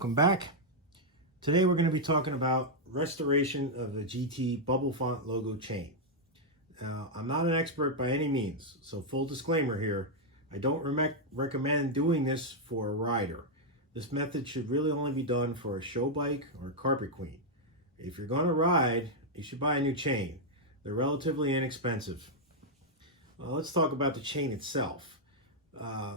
welcome back. Today we're going to be talking about restoration of the GT bubble font logo chain. Now, I'm not an expert by any means, so full disclaimer here, I don't recommend doing this for a rider. This method should really only be done for a show bike or a carpet queen. If you're going to ride, you should buy a new chain. They're relatively inexpensive. Well, let's talk about the chain itself.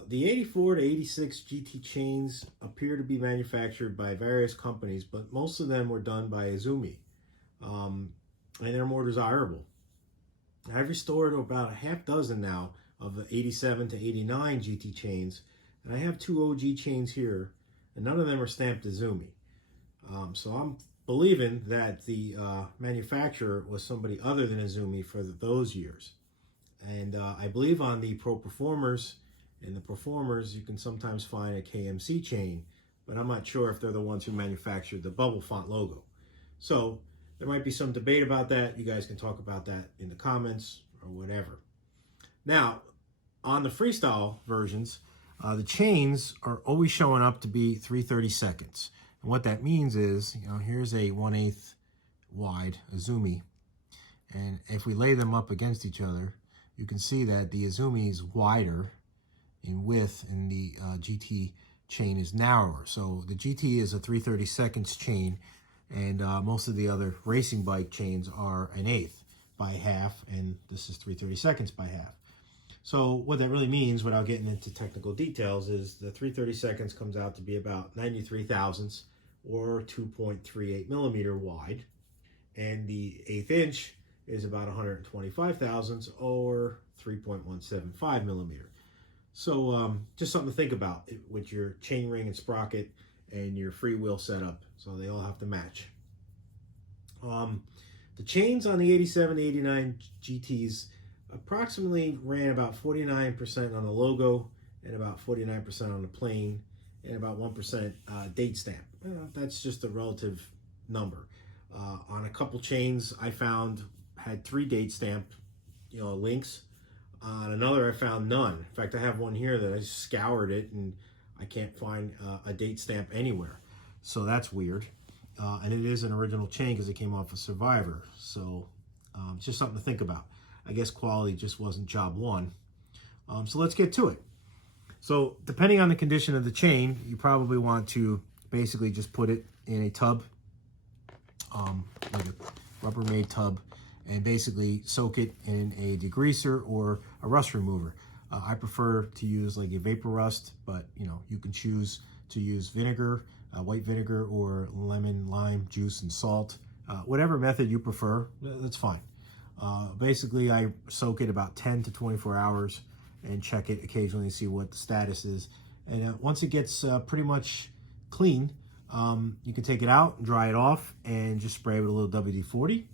The 84 to 86 GT chains appear to be manufactured by various companies, but most of them were done by Izumi, and they're more desirable. I've restored about a half dozen now of the 87 to 89 GT chains, and I have two OG chains here, and none of them are stamped Izumi. So I'm believing that the manufacturer was somebody other than Izumi for those years. And I believe on the Pro Performers and the Performers, you can sometimes find a KMC chain, but I'm not sure if they're the ones who manufactured the bubble font logo. So there might be some debate about that. You guys can talk about that in the comments or whatever. Now, on the freestyle versions, the chains are always showing up to be 3/32. And what that means is, here's a 1/8 wide Izumi. And if we lay them up against each other, you can see that the Izumi is wider in width and the GT chain is narrower. So the GT is a 3/32 chain, and most of the other racing bike chains are 1/8 by half, and this is 3/32 by half. So what that really means, without getting into technical details, is the 3/32 comes out to be about 93 thousandths or 2.38 millimeter wide, and the 1/8 inch is about 125 thousandths or 3.175 millimeter. So just something to think about with your chain ring and sprocket and your freewheel setup. So they all have to match. The chains on the 87 to 89 GTs approximately ran about 49% on the logo and about 49% on the plane and about 1% date stamp. That's just a relative number. On a couple chains I found had 3 date stamp links. On another, I found none. In fact, I have one here that I scoured it and I can't find a date stamp anywhere. So that's weird. And it is an original chain because it came off a Survivor. So it's just something to think about. I guess quality just wasn't job one. So let's get to it. So depending on the condition of the chain, you probably want to basically just put it in a tub, like a Rubbermaid tub, and basically soak it in a degreaser or a rust remover. I prefer to use like a vapor rust, but you can choose to use vinegar, white vinegar, or lemon, lime juice and salt. Whatever method you prefer, that's fine. Basically, I soak it about 10 to 24 hours and check it occasionally to see what the status is. And once it gets pretty much clean, you can take it out and dry it off and just spray it with a little WD-40.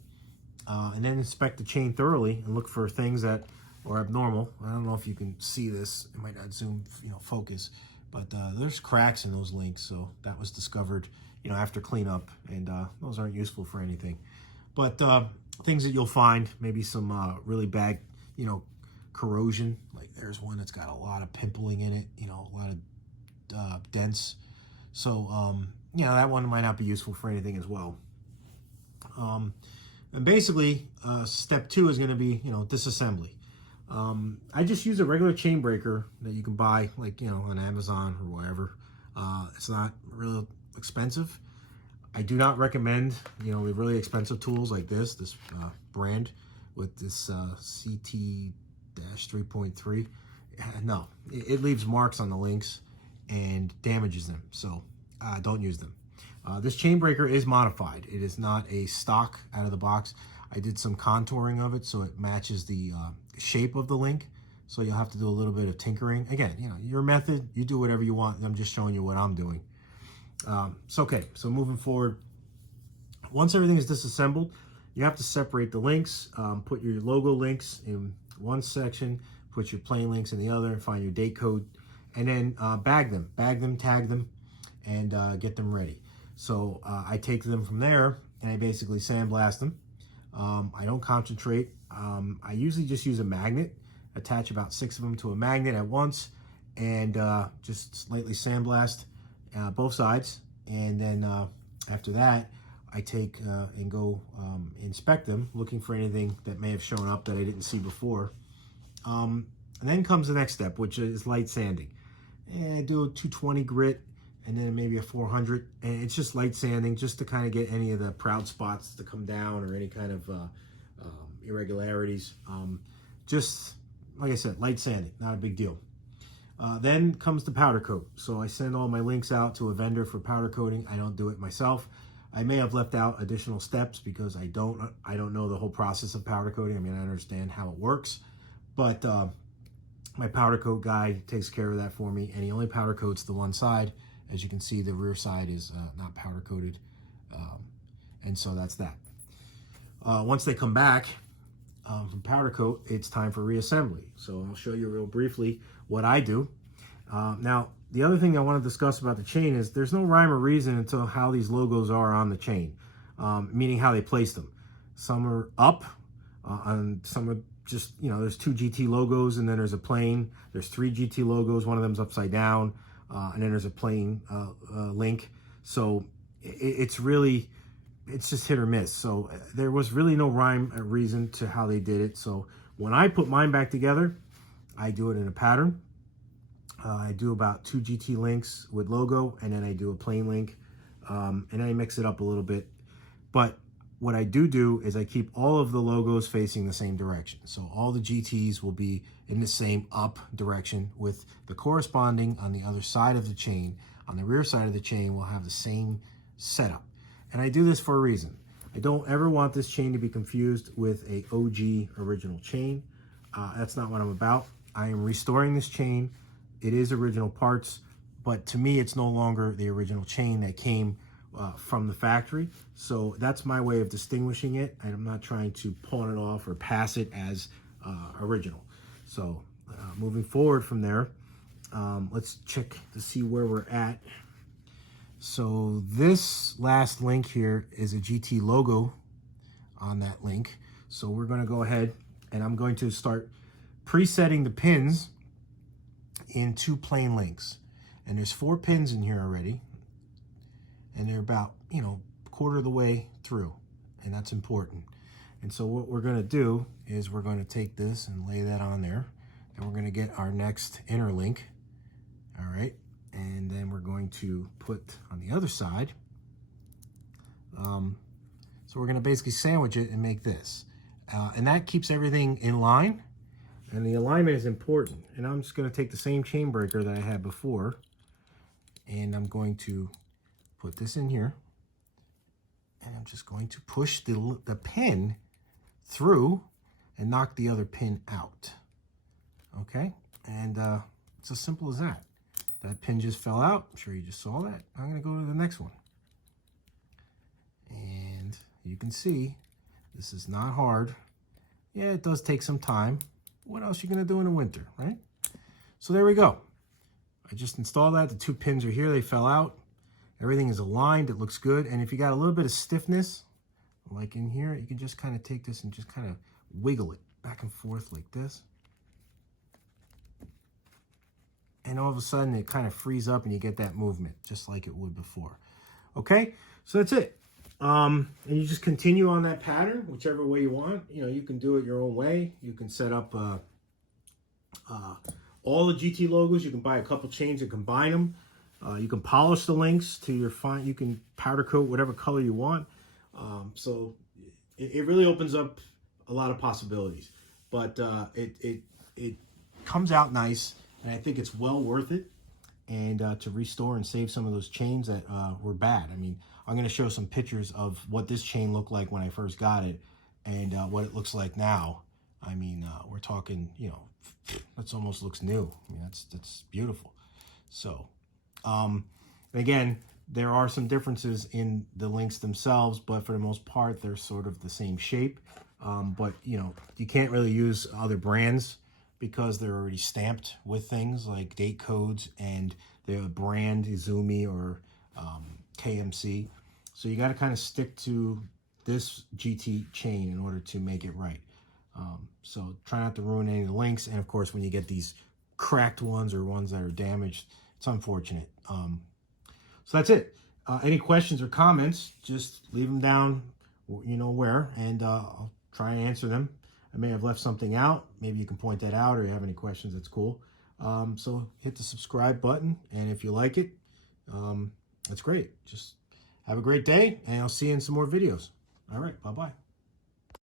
And then inspect the chain thoroughly and look for things that are abnormal. I don't know if you can see this. It might not zoom, focus, but there's cracks in those links. So that was discovered, after cleanup, and those aren't useful for anything. But things that you'll find, maybe some really bad, corrosion. Like there's one that's got a lot of pimpling in it, a lot of dents. So, that one might not be useful for anything as well. And basically, step 2 is going to be, disassembly. I just use a regular chain breaker that you can buy, like, on Amazon or wherever. It's not really expensive. I do not recommend, really expensive tools like this brand with this CT-3.3. No, it leaves marks on the links and damages them. So don't use them. This chain breaker is modified. It is not a stock out of the box. I did some contouring of it so it matches the shape of the link. So you'll have to do a little bit of tinkering. Again, your method, you do whatever you want. I'm just showing you what I'm doing. Okay, so moving forward, once everything is disassembled, you have to separate the links, put your logo links in one section, put your plain links in the other, and find your date code, and then bag them, tag them, and get them ready. So I take them from there and I basically sandblast them. I don't concentrate. I usually just use a magnet, attach about 6 of them to a magnet at once, and just slightly sandblast both sides And then after that, I take and go inspect them, looking for anything that may have shown up that I didn't see before. And then comes the next step, which is light sanding. And I do a 220 grit and then maybe a 400. And it's just light sanding just to kind of get any of the proud spots to come down or any kind of irregularities. Just, like I said, light sanding, not a big deal. Then comes the powder coat. So I send all my links out to a vendor for powder coating. I don't do it myself. I may have left out additional steps because I don't know the whole process of powder coating. I mean, I understand how it works, but my powder coat guy takes care of that for me, and he only powder coats the one side. As you can see, the rear side is not powder coated, and so that's that. Once they come back from powder coat, it's time for reassembly. So I'll show you real briefly what I do. Now, the other thing I want to discuss about the chain is there's no rhyme or reason until how these logos are on the chain, meaning how they place them. Some are up, and some are just, you know, there's 2 GT logos, and then there's a plane. There's 3 GT logos. One of them's upside down, and then there's a plane link. So it's just hit or miss. So there was really no rhyme or reason to how they did it. So when I put mine back together, I do it in a pattern. I do about 2 GT links with logo, and then I do a plain link, and I mix it up a little bit. But what I do is I keep all of the logos facing the same direction. So all the GTs will be in the same up direction with the corresponding on the other side of the chain. On the rear side of the chain, we'll have the same setup. And I do this for a reason. I don't ever want this chain to be confused with a OG original chain. That's not what I'm about. I am restoring this chain. It is original parts, but to me, it's no longer the original chain that came from the factory. So that's my way of distinguishing it, and I'm not trying to pawn it off or pass it as original. So moving forward from there, let's check to see where we're at. So this last link here is a GT logo on that link. So we're going to go ahead and I'm going to start presetting the pins in 2 plain links. And there's 4 pins in here already. And they're about, you know, a quarter of the way through. And that's important. And so what we're going to do is we're going to take this and lay that on there. And we're going to get our next inner link. All right. And then we're going to put on the other side. So we're going to basically sandwich it and make this. And that keeps everything in line. And the alignment is important. And I'm just going to take the same chain breaker that I had before. And I'm going to put this in here. And I'm just going to push the pin through and knock the other pin out. Okay? And it's as simple as that. That pin just fell out. I'm sure you just saw that. I'm going to go to the next one. And you can see this is not hard. Yeah, it does take some time. What else are you going to do in the winter, right? So there we go. I just installed that. The 2 pins are here. They fell out. Everything is aligned. It looks good. And if you got a little bit of stiffness, like in here, you can just kind of take this and just kind of wiggle it back and forth like this. And all of a sudden, it kind of frees up and you get that movement, just like it would before. Okay, so that's it. And you just continue on that pattern, whichever way you want. You know, you can do it your own way. You can set up all the GT logos. You can buy a couple chains and combine them. You can polish the links to your fine. You can powder coat whatever color you want. So it really opens up a lot of possibilities. But it comes out nice, and I think it's well worth it. And to restore and save some of those chains that were bad. I mean, I'm going to show some pictures of what this chain looked like when I first got it and what it looks like now. I mean, we're talking, you know, that almost looks new. I mean, that's beautiful. So, again, there are some differences in the links themselves, but for the most part, they're sort of the same shape. But, you know, you can't really use other brands because they're already stamped with things like date codes and the brand Izumi or KMC. So you got to kind of stick to this GT chain in order to make it right. So try not to ruin any of the links. And of course, when you get these cracked ones or ones that are damaged, it's unfortunate. So that's it. Any questions or comments, just leave them down, you know where, and I'll try and answer them. I may have left something out. Maybe you can point that out, or you have any questions, that's cool. So hit the subscribe button, and if you like it, that's great. Just have a great day, and I'll see you in some more videos. All right, bye-bye.